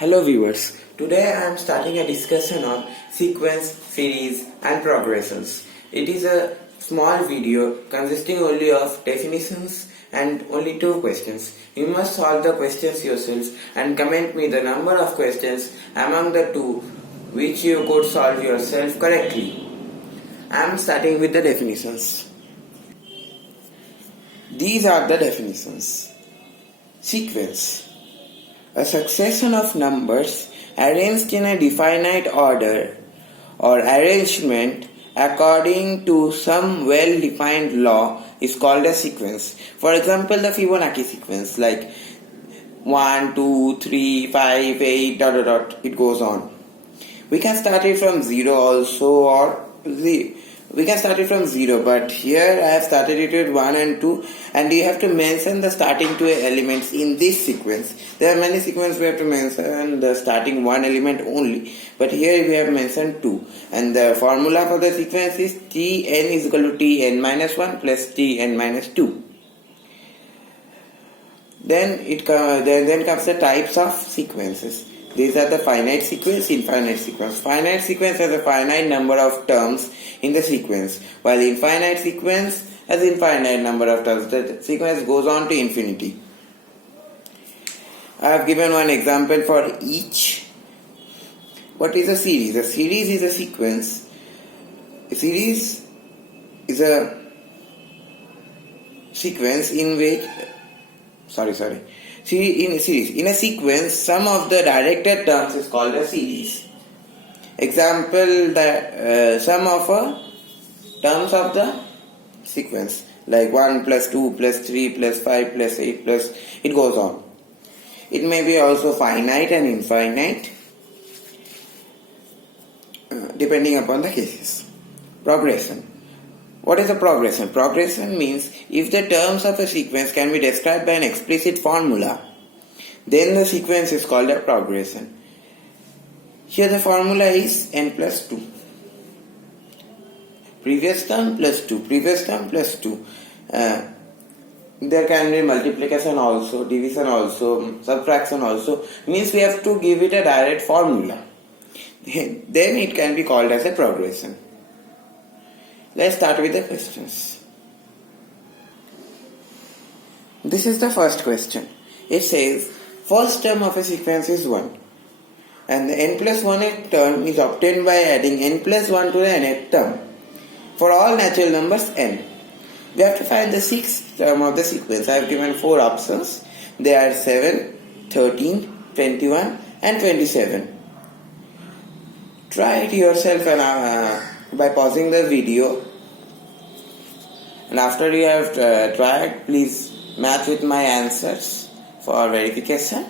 Hello viewers, today I am starting a discussion on sequence, series and progressions. It is a small video consisting only of definitions and only 2 questions. You must solve the questions yourselves and comment me the number of questions among the 2 which you could solve yourself correctly. I am starting with the definitions. These are the definitions. Sequence: a succession of numbers arranged in a definite order or arrangement according to some well-defined law is called a sequence. For example, the Fibonacci sequence, like 1, 2, 3, 5, 8, dot dot dot, it goes on. We can start it from 0 also, or we can start it from 0, but here I have started it with 1 and 2, and you have to mention the starting 2 elements in this sequence. There are many sequences we have to mention the starting 1 element only, but here we have mentioned 2, and the formula for the sequence is Tn is equal to Tn minus 1 plus Tn minus 2. Then comes the types of sequences. These are the finite sequence, infinite sequence. Finite sequence has a finite number of terms in the sequence, while infinite sequence has infinite number of terms. The sequence goes on to infinity. I have given one example for each. What is a series? A series is a sequence. A series is a sequence in which in a sequence, sum of the directed terms is called a series. Example, the sum of terms of the sequence, like 1 plus 2 plus 3 plus 5 plus 8 plus, it goes on. It may be also finite and infinite, depending upon the cases. Progression. What is a progression? Progression means if the terms of a sequence can be described by an explicit formula, then the sequence is called a progression. Here the formula is n plus 2. Previous term plus 2, previous term plus 2. There can be multiplication also, division also, subtraction also. Means we have to give it a direct formula. Then it can be called as a progression. Let's start with the questions. This is the first question. It says, first term of a sequence is 1. And the n plus 1th term is obtained by adding n plus 1 to the nth term. For all natural numbers n. We have to find the 6th term of the sequence. I have given 4 options. They are 7, 13, 21 and 27. Try it yourself by pausing the video, and after you have tried, please match with my answers for verification.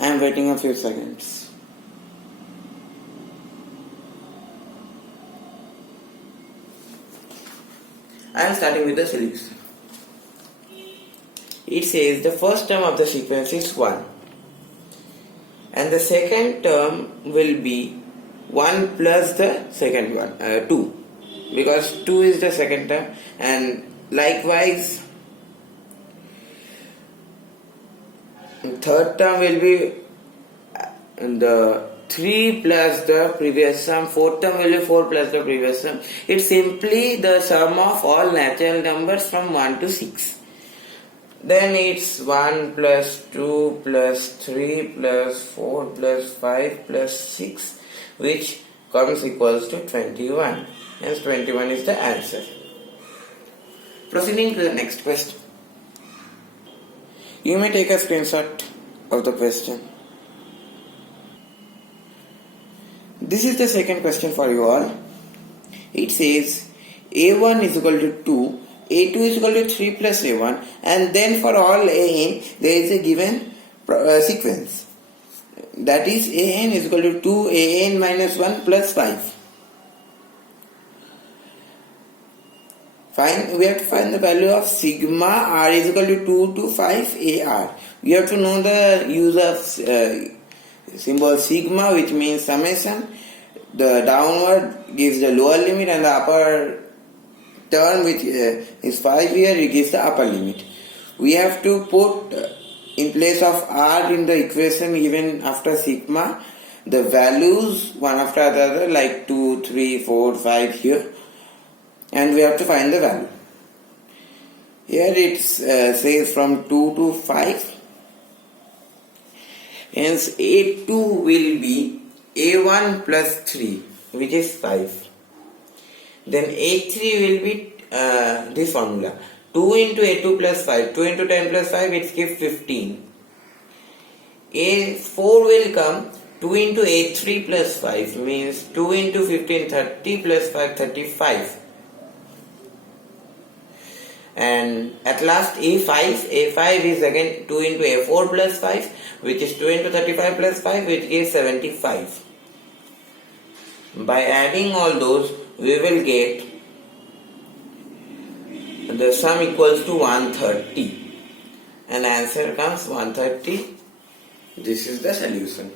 I am waiting a few seconds. I am starting with the solution. It says the first term of the sequence is 1. And the second term will be 1 plus the second one, 2. Because 2 is the second term, and likewise third term will be the 3 plus the previous term, fourth term will be 4 plus the previous term. It's simply the sum of all natural numbers from 1 to 6. Then it's 1 plus 2 plus 3 plus 4 plus 5 plus 6, which comes equals to 21. Hence 21 is the answer. Proceeding to the next question. You may take a screenshot of the question. This is the second question for you all. It says A1 is equal to 2, A2 is equal to 3 plus A1, and then for all AN there is a given sequence. That is AN is equal to 2 AN minus 1 plus 5. We have to find the value of sigma r is equal to 2 to 5 AR. We have to know the use of symbol sigma, which means summation. The downward gives the lower limit, and the upper term, which is 5 here, it gives the upper limit. We have to put in place of r in the equation given after sigma, the values one after the other like 2, 3, 4, 5 here, and we have to find the value. Here it says from 2 to 5, hence A2 will be A1 plus 3, which is 5. Then A3 will be this formula, 2 into A2 plus 5, 2 into 10 plus 5, it gives 15. A4 will come 2 into A3 plus 5, means 2 into 15, 30 plus 5, 35. And at last A5 is again 2 into A4 plus 5, which is 2 into 35 plus 5, which gives 75. By adding all those, we will get the sum equals to 130, and answer comes 130. This is the solution.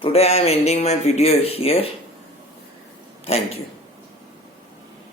Today I am ending my video here. Thank you.